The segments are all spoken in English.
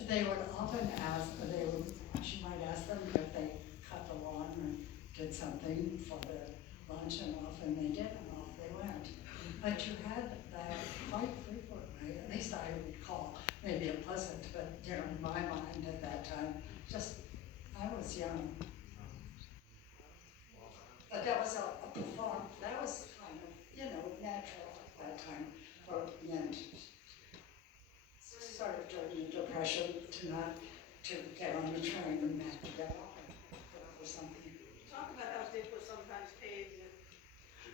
they would often ask, she might ask them if they cut the lawn or did something for their lunch, and often they did, and off they went. But you had that quite frequently, at least I recall, maybe it wasn't, but you know, in my mind at that time, just, I was young. But that was a perform, that was kind of, you know, natural at that time for men to sort of during the Depression to not, to get on the train and back to get off or something. Talk about how Dick was sometimes paid.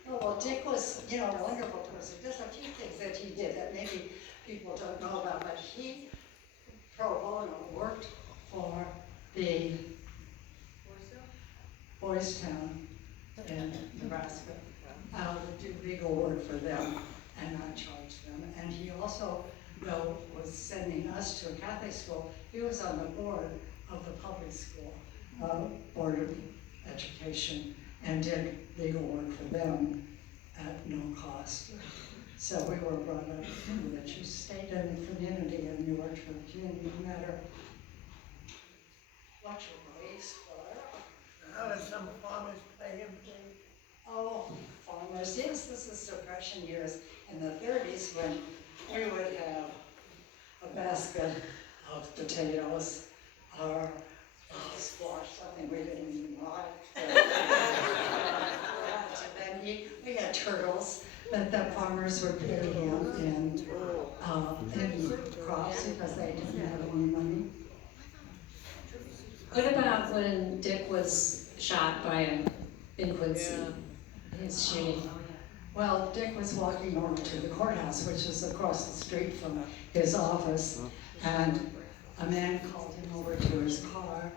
Oh, well, Dick was, you know, a wonderful person. There's a few things that he did that maybe people don't know about, but he, pro bono, worked for the Boys Town in Nebraska. Would do legal work for them and not charge them. And he also, though, was sending us to a Catholic school. He was on the board of the public school, Board of Education, and did legal work for them at no cost. So we were brought up that you stayed in the community and you worked for the community, no matter what your race were. How did some farmers pay him to? Oh, farmers, yes, this is Depression years in the 30s when we would have a basket of potatoes or squash, something we didn't even like. And then we had turtles that the farmers would pay him in crops because they didn't have any money. What about when Dick was shot by him in Quincy? His shooting. Well, Dick was walking over to the courthouse, which is across the street from his office, and a man called him over to his car,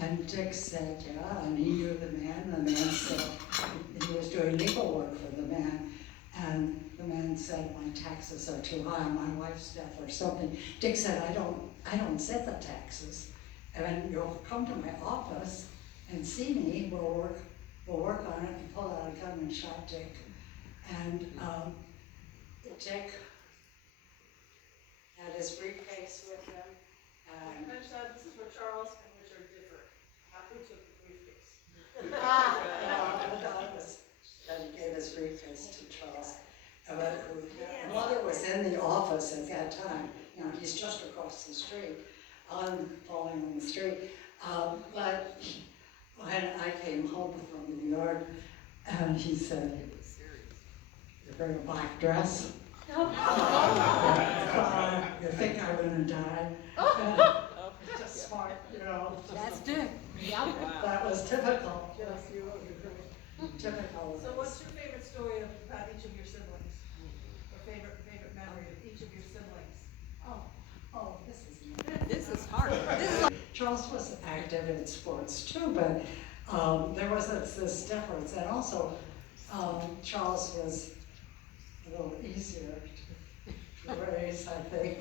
and Dick said, yeah, and he knew the man. The man said he was doing legal work for the man, and the man said, my taxes are too high, my wife's death or something. Dick said, I don't set the taxes, and you'll come to my office and see me, we'll work on it. He pulled out a gun and shot Dick. And Dick had his briefcase with him. And This is where Charles and Richard differ. Not who took the briefcase. that he gave his briefcase to Charles. But mother was in the office at that time. You know, he's just across the street, falling on the street. But when I came home from New York, and he said, you're wearing a black dress? You think I'm gonna die? Just smart, you know. That's Dick. Yep. That was typical. Typical. So what's your favorite story about each of your siblings? Or favorite memory of each of your siblings? Oh, this is This is hard. This is like Charles was active in sports too, but there was this difference. And also, Charles was a little easier to raise, I think.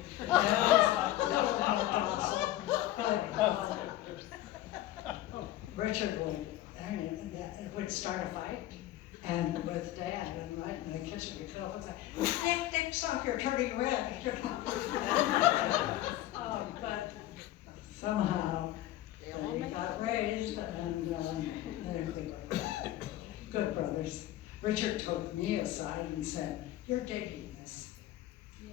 But Richard would start a fight, and with Dad, and right in the kitchen, we could always say, Dick, stop, you're turning red. But somehow they got raised, and they're good brothers. Richard took me aside and said, you're digging this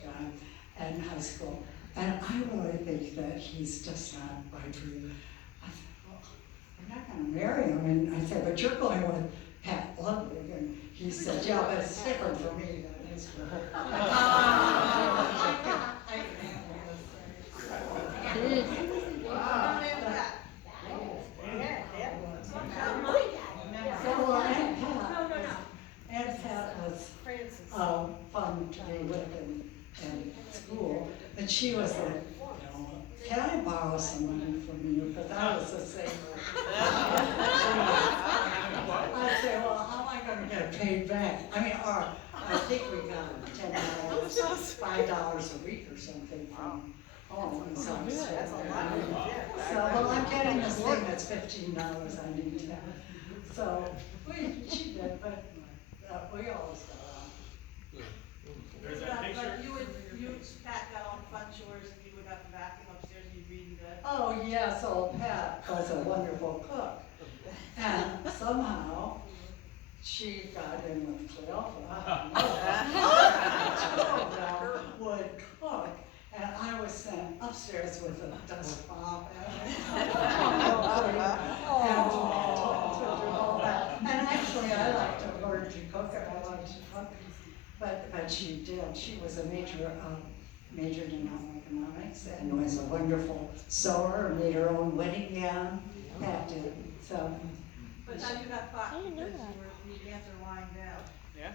guy in high school. And I really think that he's just not right for you. I said, well, I'm not going to marry him. And I said, but you're going with Pat Ludwig. And he said, yeah, but it's different for me than it is for her. Aunt Pat was fun to be with in school, but she was like, can I borrow some money from you? Because I was the same. I'd say, well, how am I going to get paid back? I mean, I think we got $10, $5 a week or something from home. And so that's a lot. So, well, I'm getting this thing that's $15 I need to. So, she did, but we always got on. But you would pack that on fun chores, and you would have to vacuum upstairs, and you'd read was a wonderful cook. And somehow, she got in with Cleopa. Would cook, and I was sent upstairs with a dust mop and all that. And actually, I liked to learn to cook, and I liked to cook, but she did. She was a majored in economics and was a wonderful sewer, made her own wedding gown, that did, so. But now you got caught because you answered lying down. Yeah.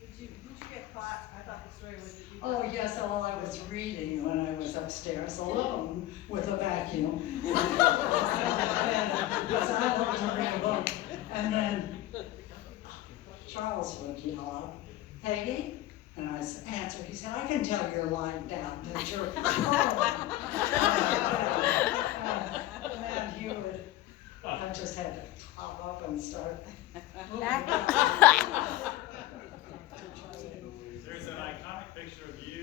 Did you get caught? I thought the story was that you. Oh, yes, all I was reading when I was upstairs alone with a vacuum. Because I wanted to read a book. And then Charles would yell out, Peggy? And I answered, he said, I can tell you're lying down, that you're, and he would, I just had to hop up and start moving. There's an iconic picture of you